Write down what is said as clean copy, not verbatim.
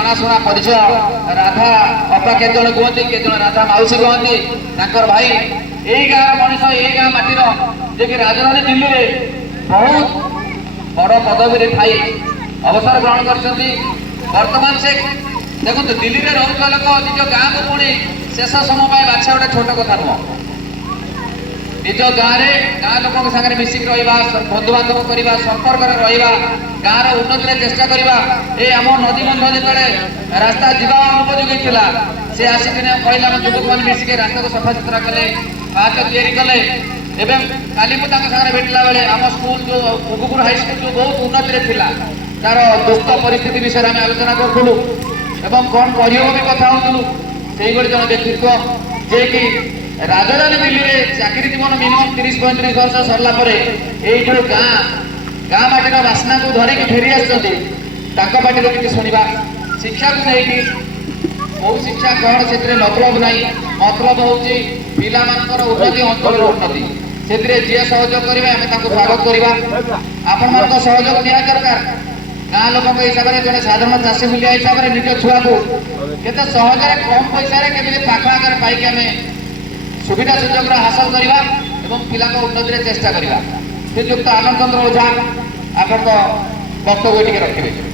जनाशुना परिचय राधा अपा के जन कहते के जन राधा माउसी कहते भाई यही गाँव मनीष यही गाँव माटीर जे कि राजधानी दिल्ली में बहुत बड़ पदवी थाई अवसर ग्रहण कर वर्तमान से देखो दिल्ली में रोक लोक निज गाँव को पुणी शेष समय बाछा गोटे छोट कथा नुह निज गाँव में गाँ लोक सागर मिसिक रहा बंधु बांधव करवा संपर्क रहा गाँव उन्नति चेष्टा करवा ये आम नदी बंध जो रास्ता जीवा अनुपयोगी था सी आसिक कहला युवक मैंने मिसिक रास्ता को सफा सुतरा कले पाच तैयारी कले एवं काली मुझे भेटला बेले आम स्कूल जो मुगुपुर हाईस्कल जो बहुत उन्नति था तार दुष्ट परिस्थिति विषय में आलोचना करूँ एवं कौन कर कथा हूँ से जन व्यक्तित्व जे कि राजधानी दिल्ली में चाकरी जीवन मिनिमम 30-35 वर्ष सरला जो गाँ माटीर बास्ना को धरिकी फेरी आसपाटी किसी शुणा शिक्षा को लेकिन कौ शिक्षा कौन से मतलब ना मतलब हूँ पिला उन्नति अंचल उन्नति से जी सहयोग करेंगे आम स्वागत करवा आपण मान सहयोग दिया दरकार गाँ लोक हिसाब से जो साधारण चाषी मूल्य हिसाब से निज छुआ को केते सहजरे कम पैसा केमी पाख आगे पाई आम सुविधा सुजोग हासिल करवा एवं पिला उन्नति चेष्टा करवा श्रीजुक्त आनंद चंद्र ओझा आप वक्तव्य रखिए।